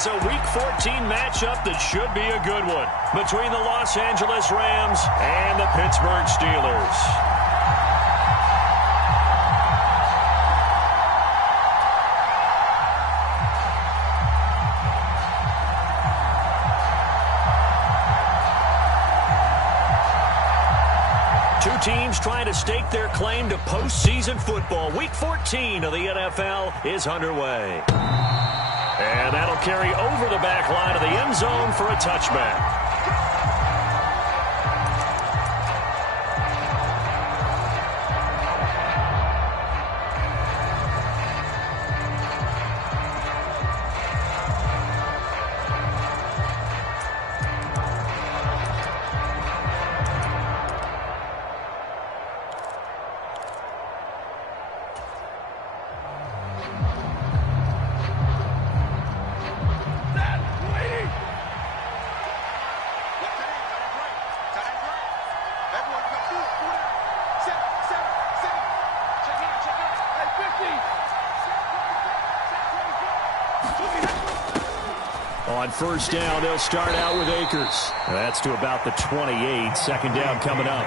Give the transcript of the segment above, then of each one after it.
It's a Week 14 matchup that should be a good one between the Los Angeles Rams and the Pittsburgh Steelers. Two teams trying to stake their claim to postseason football. Week 14 of the NFL is underway. And that'll carry over the back line of the end zone for a touchback. On first down, they'll start out with Akers. That's to about the 28. Second down coming up.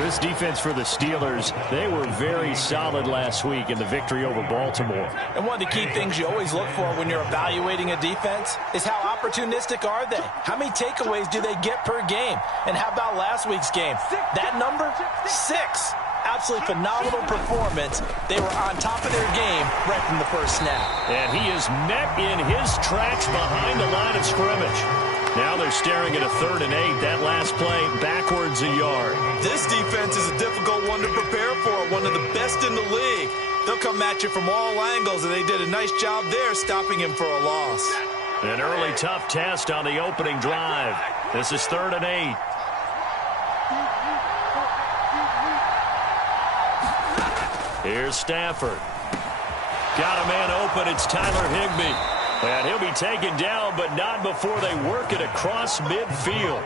This defense for the Steelers, they were very solid last week in the victory over Baltimore. And one of the key things you always look for when you're evaluating a defense is how opportunistic are they? How many takeaways do they get per game? And how about last week's game? That number? 6. Absolutely phenomenal performance. They were on top of their game right from the first snap. And he is met in his tracks behind the line of scrimmage. Now they're staring at a 3rd and 8. That last play backwards a yard. This defense is a difficult one to prepare for. One of the best in the league. They'll come at you from all angles, and they did a nice job there stopping him for a loss. An early tough test on the opening drive. This is 3rd and 8. Here's Stafford. Got a man open. It's Tyler Higbee. And he'll be taken down, but not before they work it across midfield.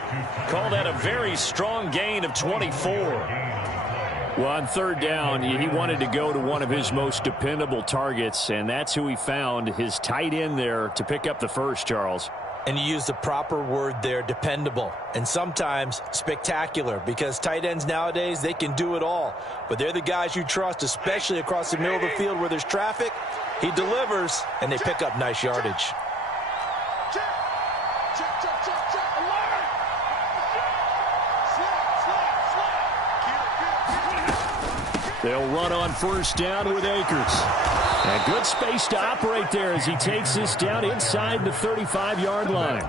Call that a very strong gain of 24. Well, on 3rd down, he wanted to go to one of his most dependable targets, and that's who he found, his tight end there, to pick up the first, Charles. And you use the proper word there, dependable, and sometimes spectacular, because tight ends nowadays, they can do it all. But they're the guys you trust, especially across the middle of the field where there's traffic. He delivers, and they pick up nice yardage. They'll run on first down with Akers. And good space to operate there as he takes this down inside the 35-yard line.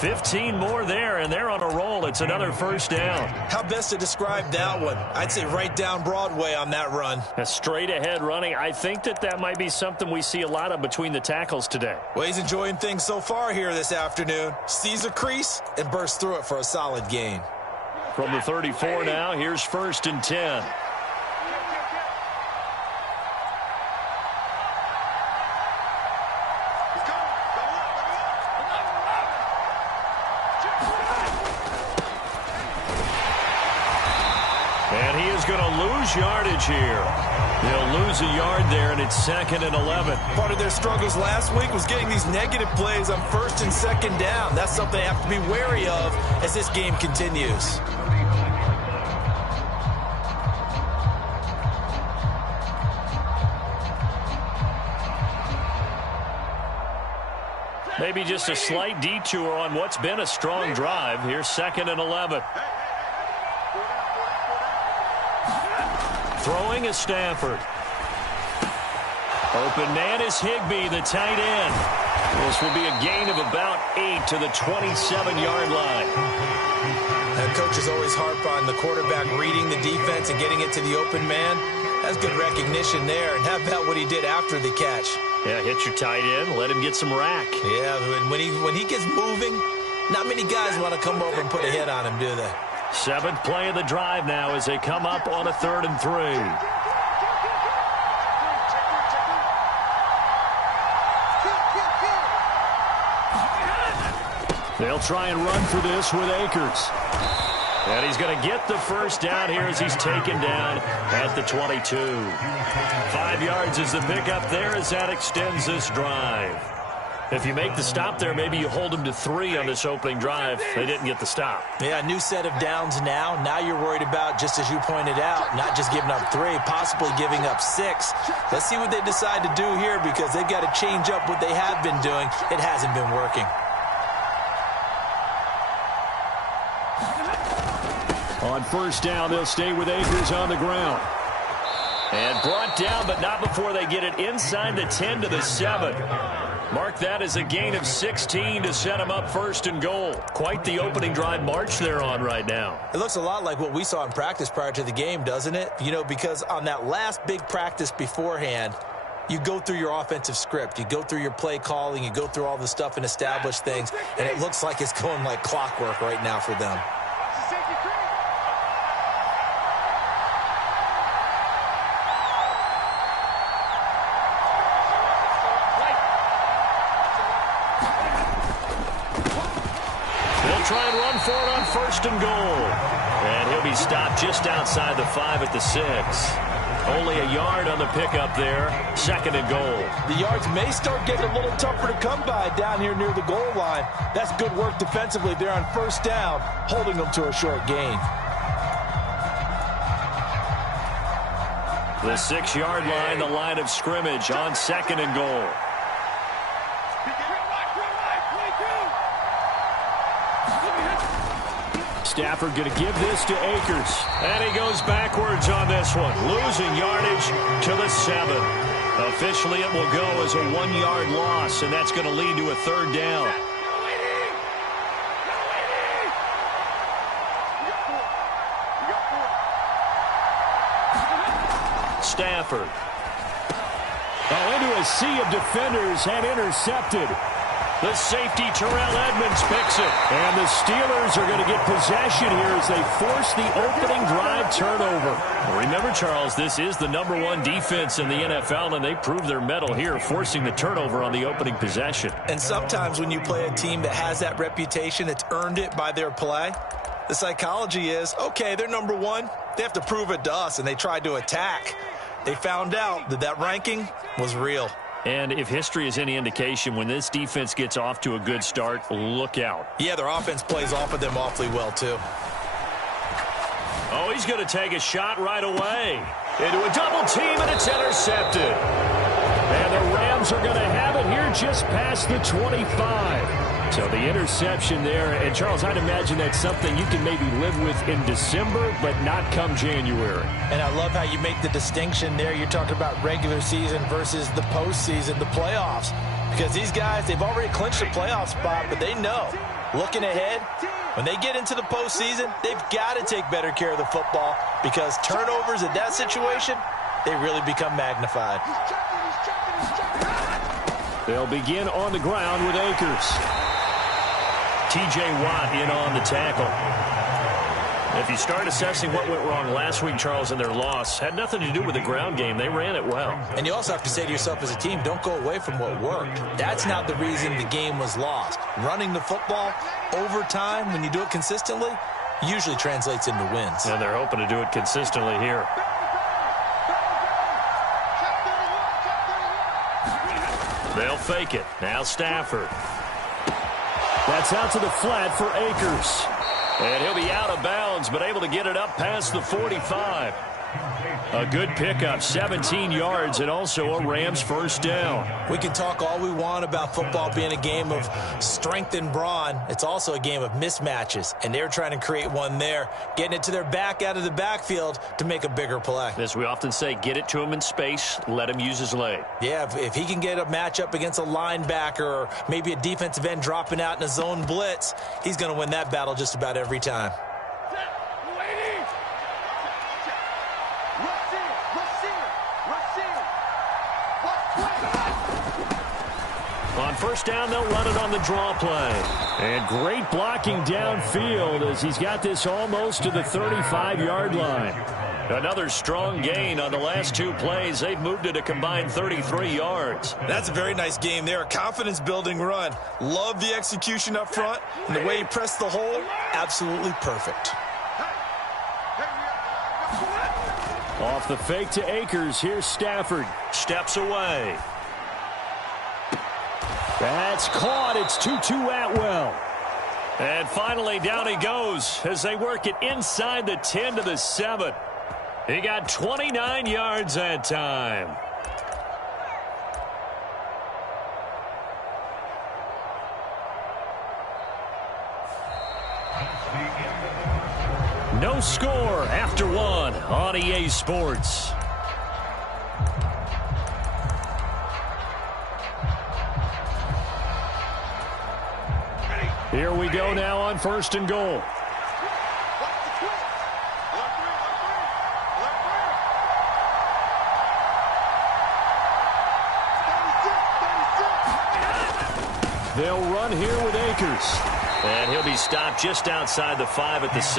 15 more there, and they're on a roll. It's another first down. How best to describe that one? I'd say right down Broadway on that run. A straight-ahead running. I think that might be something we see a lot of between the tackles today. Well, he's enjoying things so far here this afternoon. Sees a crease and bursts through it for a solid gain. From the 34 now, here's 1st and 10. And he is going to lose yardage here. They'll lose a yard there, and it's 2nd and 11. Part of their struggles last week was getting these negative plays on 1st and 2nd down. That's something they have to be wary of as this game continues. Maybe just a slight detour on what's been a strong drive. Here's 2nd and 11. Throwing is Stafford. Open man is Higbee, the tight end. This will be a gain of about 8 to the 27-yard line. That coaches always harp on the quarterback reading the defense and getting it to the open man. That's good recognition there. And how about what he did after the catch? Yeah, hit your tight end, let him get some rack. Yeah, when he gets moving, not many guys want to come over and put a hit on him, do they? 7th play of the drive now as they come up on a 3rd and 3. They'll try and run for this with Akers. And he's going to get the first down here as he's taken down at the 22. 5 yards is the pickup there as that extends this drive. If you make the stop there, maybe you hold them to 3 on this opening drive. They didn't get the stop. Yeah, new set of downs now. Now you're worried about, just as you pointed out, not just giving up 3, possibly giving up 6. Let's see what they decide to do here, because they've got to change up what they have been doing. It hasn't been working. On first down, they'll stay with Akers on the ground. And brought down, but not before they get it inside the 10 to the 7. Mark that as a gain of 16 to set them up 1st and goal. Quite the opening drive march they're on right now. It looks a lot like what we saw in practice prior to the game, doesn't it? You know, because on that last big practice beforehand, you go through your offensive script. You go through your play calling. You go through all the stuff and establish things. And it looks like it's going like clockwork right now for them. Try and run for it on 1st and goal. And he'll be stopped just outside the 5 at the 6. Only a yard on the pickup there. 2nd and goal. The yards may start getting a little tougher to come by down here near the goal line. That's good work defensively there on 1st down, holding them to a short gain. The 6-yard line, the line of scrimmage on 2nd and goal. Stafford going to give this to Akers. And he goes backwards on this one, losing yardage to the 7. Officially, it will go as a 1-yard loss, and that's going to lead to a 3rd down. Stafford. Oh, into a sea of defenders and intercepted. The safety, Terrell Edmonds, picks it. And the Steelers are going to get possession here as they force the opening drive turnover. Remember, Charles, this is the #1 defense in the NFL, and they prove their mettle here, forcing the turnover on the opening possession. And sometimes when you play a team that has that reputation, it's earned it by their play. The psychology is, okay, they're #1. They have to prove it to us, and they tried to attack. They found out that that ranking was real. And if history is any indication, when this defense gets off to a good start, look out. Yeah, their offense plays off of them awfully well, too. Oh, he's going to take a shot right away. Into a double team, and it's intercepted. And the Rams are going to have it here just past the 25. So the interception there. And, Charles, I'd imagine that's something you can maybe live with in December, but not come January. And I love how you make the distinction there. You're talking about regular season versus the postseason, the playoffs. Because these guys, they've already clinched a playoff spot, but they know, looking ahead, when they get into the postseason, they've got to take better care of the football, because turnovers in that situation, they really become magnified. They'll begin on the ground with Akers. T.J. Watt in on the tackle. If you start assessing what went wrong last week, Charles, in their loss, had nothing to do with the ground game. They ran it well. And you also have to say to yourself as a team, don't go away from what worked. That's not the reason the game was lost. Running the football over time, when you do it consistently, usually translates into wins. And they're hoping to do it consistently here. They'll fake it. Now Stafford. That's out to the flat for Akers. And he'll be out of bounds, but able to get it up past the 45. A good pickup, 17 yards, and also a Rams 1st down. We can talk all we want about football being a game of strength and brawn. It's also a game of mismatches, and they're trying to create one there, getting it to their back out of the backfield to make a bigger play. As we often say, get it to him in space, let him use his leg. Yeah, if he can get a matchup against a linebacker or maybe a defensive end dropping out in a zone blitz, he's going to win that battle just about every time. On 1st down, they'll run it on the draw play. And great blocking downfield as he's got this almost to the 35-yard line. Another strong gain on the last 2 plays. They've moved it a combined 33 yards. That's a very nice game there. A confidence-building run. Love the execution up front. And the way he pressed the hole, absolutely perfect. Off the fake to Akers. Here's Stafford. Steps away. That's caught. It's 2-2 Atwell. And finally, down he goes as they work it inside the 10 to the 7. He got 29 yards that time. No score after one on EA Sports. Here we go now on 1st and goal. They'll run here with Akers. And he'll be stopped just outside the 5 at the 6.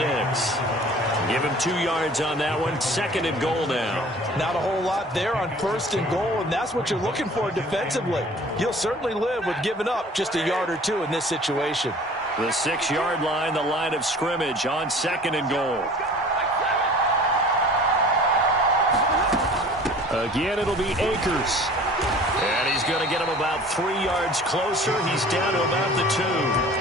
Give him 2 yards on that one. 2nd and goal now. Not a whole lot there on 1st and goal, and that's what you're looking for defensively. You'll certainly live with giving up just a yard or 2 in this situation. The 6-yard line, the line of scrimmage on 2nd and goal. Again, it'll be Akers. And he's going to get him about 3 yards closer. He's down to about the 2.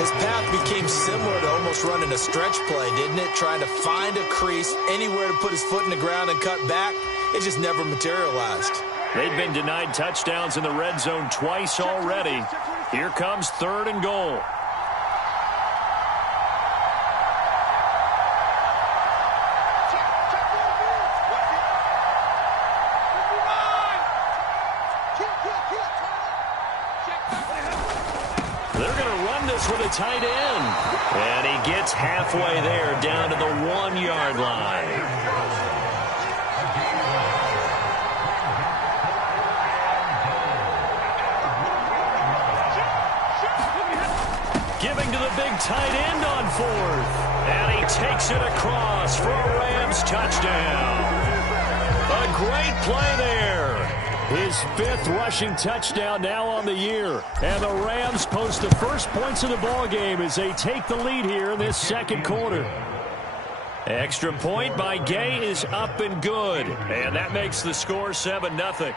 His path became similar to almost running a stretch play, didn't it? Trying to find a crease, anywhere to put his foot in the ground and cut back. It just never materialized. They've been denied touchdowns in the red zone twice already. Here comes 3rd and goal. They're going to run this with a tight end. And he gets halfway there, down to the 1-yard line. Giving to the big tight end on 4th. And he takes it across for a Rams touchdown. A great play there. His 5th rushing touchdown now on the year. And the Rams post the first points of the ballgame as they take the lead here in this 2nd quarter. Extra point by Gay is up and good. And that makes the score 7-0.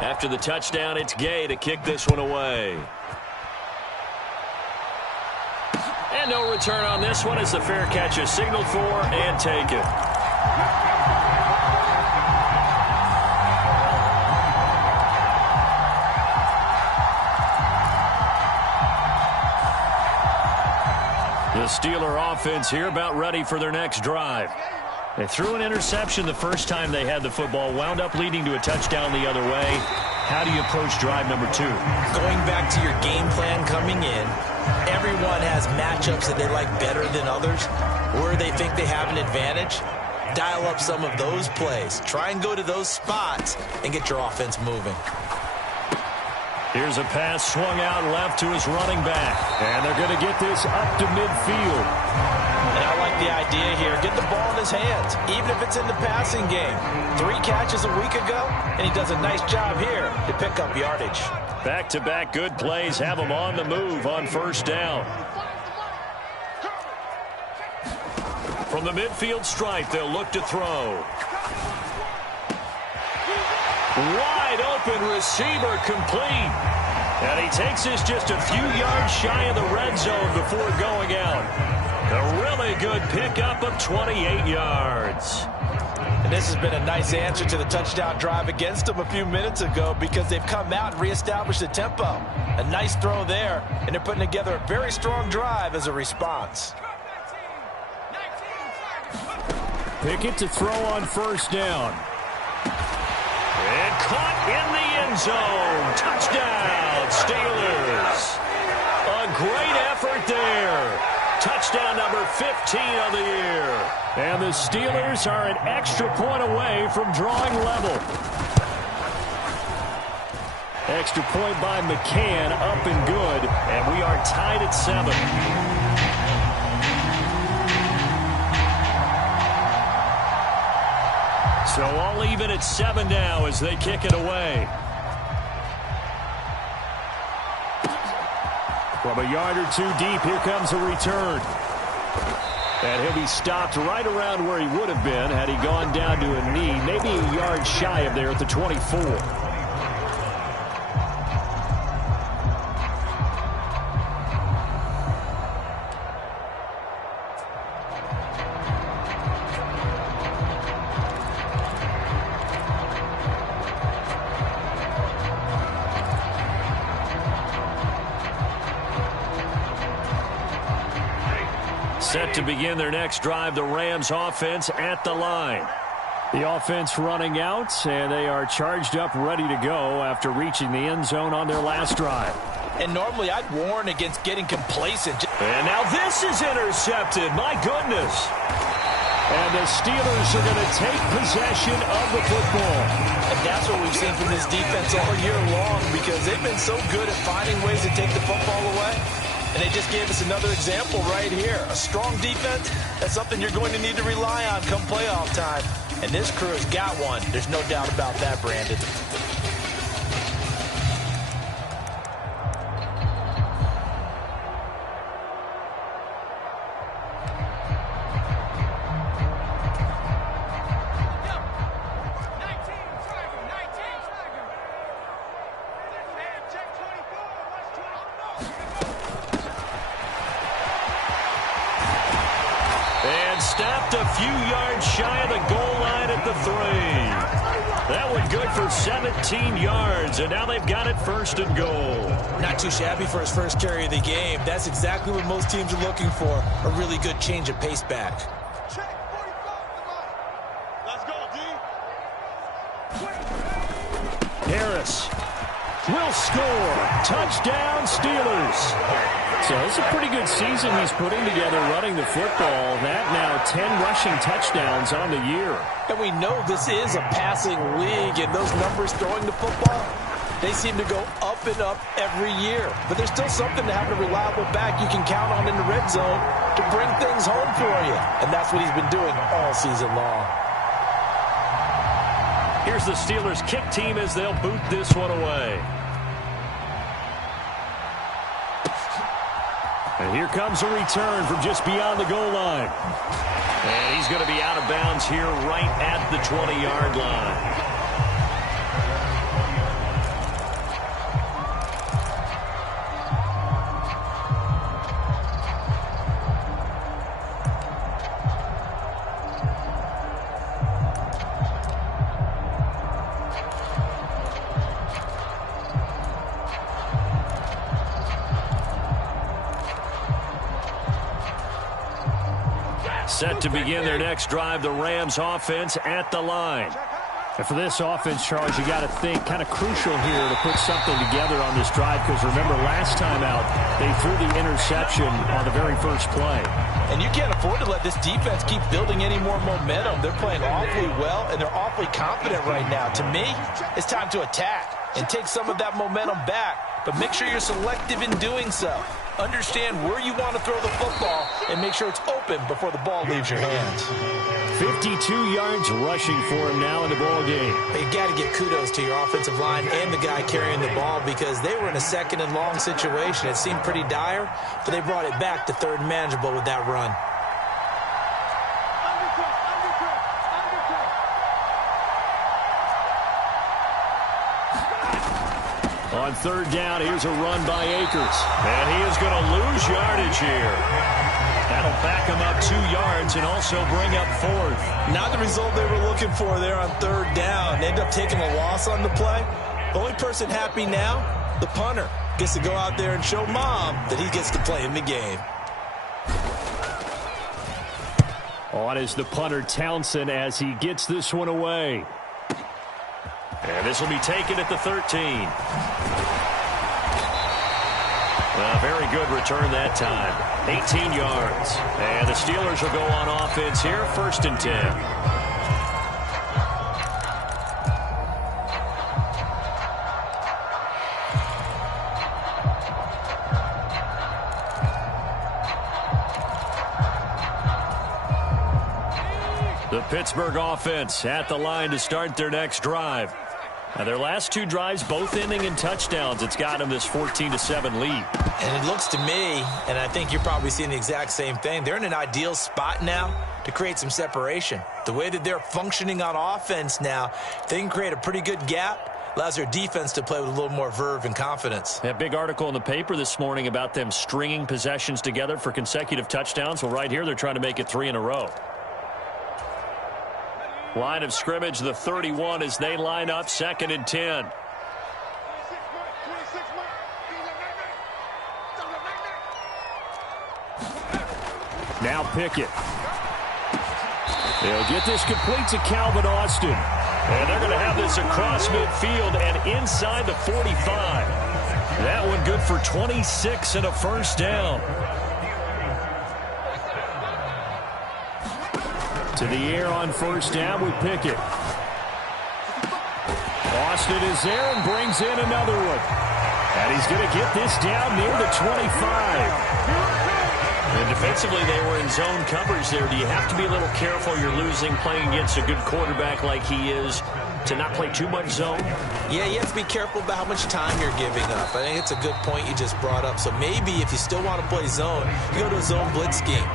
After the touchdown, it's Gay to kick this one away. And no return on this one as the fair catch is signaled for and taken. The Steeler offense here about ready for their next drive. They threw an interception the first time they had the football, wound up leading to a touchdown the other way. How do you approach drive number 2? Going back to your game plan coming in, everyone has matchups that they like better than others, where they think they have an advantage. Dial up some of those plays. Try and go to those spots and get your offense moving. Here's a pass swung out left to his running back. And they're going to get this up to midfield. And I like the idea here. Get the ball in his hands, even if it's in the passing game. 3 catches a week ago, and he does a nice job here to pick up yardage. Back-to-back good plays have him on the move on 1st down. From the midfield stripe, they'll look to throw. Wide open receiver complete. And he takes this just a few yards shy of the red zone before going out. A really good pickup of 28 yards. And this has been a nice answer to the touchdown drive against them a few minutes ago because they've come out and reestablished the tempo. A nice throw there, and they're putting together a very strong drive as a response. Pickett to throw on 1st down. And caught in the end zone. Touchdown, Steelers. A great effort there. Touchdown number 15 on the year. And the Steelers are an extra point away from drawing level. Extra point by McCann, up and good. And we are tied at 7. So all even at 7 now as they kick it away. From a yard or two deep, here comes a return. And he'll be stopped right around where he would have been had he gone down to a knee, maybe a yard shy of there at the 24. Set to begin their next drive, the Rams offense at the line. The offense running out, and they are charged up, ready to go after reaching the end zone on their last drive. And normally I'd warn against getting complacent. And now this is intercepted. My goodness. And the Steelers are going to take possession of the football. And that's what we've seen from this defense all year long, because they've been so good at finding ways to take the football away. And they just gave us another example right here. A strong defense, that's something you're going to need to rely on come playoff time. And this crew has got one. There's no doubt about that, Brandon. Stopped a few yards shy of the goal line at the 3. That one good for 17 yards, and now they've got it 1st and goal. Not too shabby for his first carry of the game. That's exactly what most teams are looking for, a really good change of pace back. Let's go, D. Harris will score. Touchdown, Steelers. So it's a pretty good season he's putting together running the football. That now 10 rushing touchdowns on the year. And we know this is a passing league, and those numbers throwing the football, they seem to go up and up every year. But there's still something to have a reliable back you can count on in the red zone to bring things home for you. And that's what he's been doing all season long. Here's the Steelers kick team as they'll boot this one away. And here comes a return from just beyond the goal line. And he's going to be out of bounds here right at the 20-yard line. Set to begin their next drive, the Rams offense at the line. And for this offense, Charles, you got to think kind of crucial here to put something together on this drive, because remember last time out, they threw the interception on the very first play. And you can't afford to let this defense keep building any more momentum. They're playing awfully well, and they're awfully confident right now. To me, it's time to attack and take some of that momentum back, but make sure you're selective in doing so. Understand where you want to throw the football and make sure it's open before the ball leaves your hands. 52 yards rushing for him now in the ball game. But you got to give kudos to your offensive line and the guy carrying the ball, because they were in a 2nd and long situation. It seemed pretty dire, but they brought it back to 3rd and manageable with that run. On 3rd down, here's a run by Akers. And he is going to lose yardage here. That'll back him up 2 yards and also bring up 4th. Not the result they were looking for there on 3rd down. They end up taking a loss on the play. The only person happy now, the punter, gets to go out there and show Mom that he gets to play in the game. On is the punter, Townsend, as he gets this one away. And this will be taken at the 13. A very good return that time. 18 yards. And the Steelers will go on offense here, 1st and 10. The Pittsburgh offense at the line to start their next drive. Now, their last two drives both ending in touchdowns. It's got them this 14-7 lead. And it looks to me, and I think you're probably seeing the exact same thing, they're in an ideal spot now to create some separation. The way that they're functioning on offense now, they can create a pretty good gap. Allows their defense to play with a little more verve and confidence. That big article in the paper this morning about them stringing possessions together for consecutive touchdowns. Well, right here, they're trying to make it 3 in a row. Line of scrimmage, the 31, as they line up 2nd and 10. Now Pickett. They'll get this complete to Calvin Austin. And they're going to have this across midfield and inside the 45. That one good for 26 and a first down. To the air on first down with Pickett. Austin is there and brings in another one. And he's going to get this down near the 25. And defensively, they were in zone coverage there. Do you have to be a little careful? You're losing, playing against a good quarterback like he is, to not play too much zone? Yeah, you have to be careful about how much time you're giving up. I think it's a good point you just brought up. So maybe if you still want to play zone, you go to a zone blitz scheme.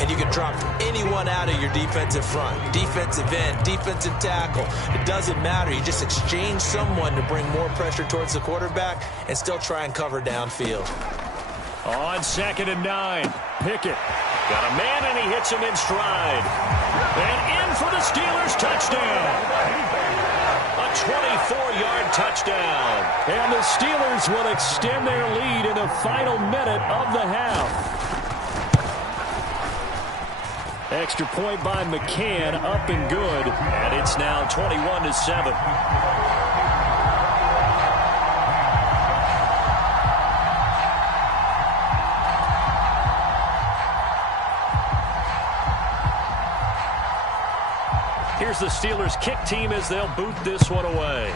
And you can drop anyone out of your defensive front. Defensive end, defensive tackle. It doesn't matter. You just exchange someone to bring more pressure towards the quarterback and still try and cover downfield. On 2nd and 9, Pickett got a man and he hits him in stride. And in for the Steelers touchdown. A 24-yard touchdown. And the Steelers will extend their lead in the final minute of the half. Extra point by McCann, up and good. And it's now 21-7. Here's the Steelers kick team as they'll boot this one away.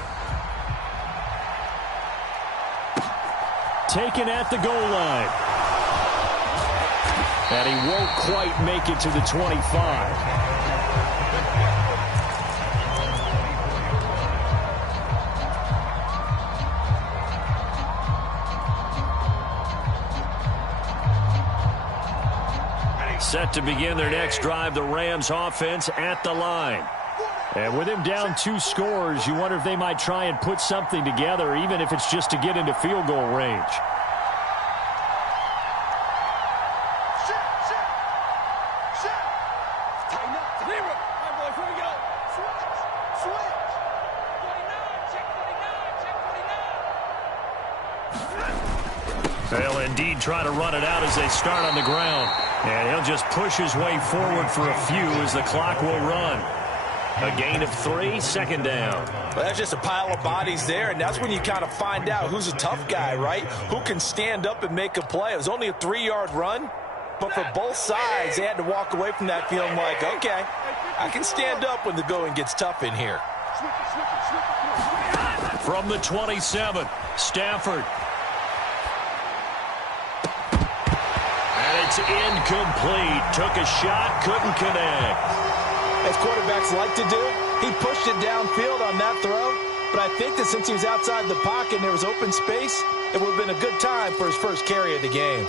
Taken at the goal line. And he won't quite make it to the 25. Set to begin their next drive, the Rams offense at the line. And with him down 2 scores, you wonder if they might try and put something together, even if it's just to get into field goal range. They'll indeed try to run it out as they start on the ground. And he'll just push his way forward for a few as the clock will run. A gain of 3, 2nd down. Well, that's just a pile of bodies there, and that's when you kind of find out who's a tough guy, right? Who can stand up and make a play. It was only a 3-yard run, but for both sides, they had to walk away from that feeling like, okay, I can stand up when the going gets tough in here. From the 27, Stafford. And it's incomplete. Took a shot, couldn't connect. As quarterbacks like to do, he pushed it downfield on that throw. But I think that since he was outside the pocket and there was open space, it would have been a good time for his first carry of the game.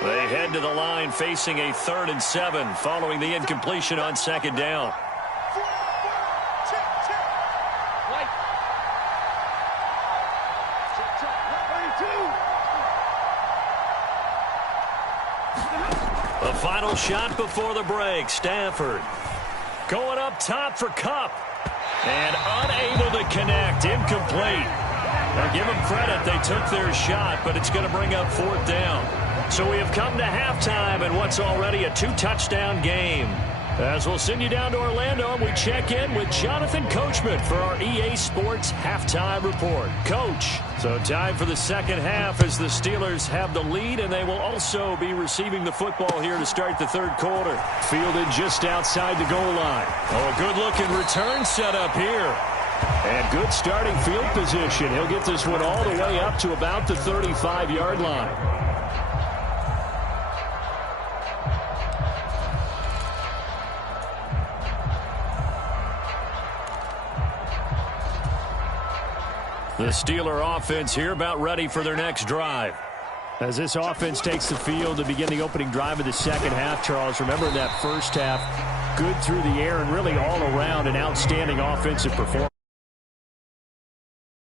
They head to the line facing a 3rd and 7 following the incompletion on 2nd down. The final shot before the break. Stafford going up top for Kupp. And unable to connect. Incomplete. Now give them credit. They took their shot, but it's going to bring up 4th down. So we have come to halftime in what's already a 2-touchdown game. As we'll send you down to Orlando, and we check in with Jonathan Coachman for our EA Sports Halftime Report. Coach, so time for the second half as the Steelers have the lead, and they will also be receiving the football here to start the 3rd quarter. Fielded just outside the goal line. Oh, a good-looking return set up here. And good starting field position. He'll get this one all the way up to about the 35-yard line. The Steeler offense here about ready for their next drive. As this offense takes the field to begin the opening drive of the second half, Charles, remember that first half, good through the air and really all around an outstanding offensive performance.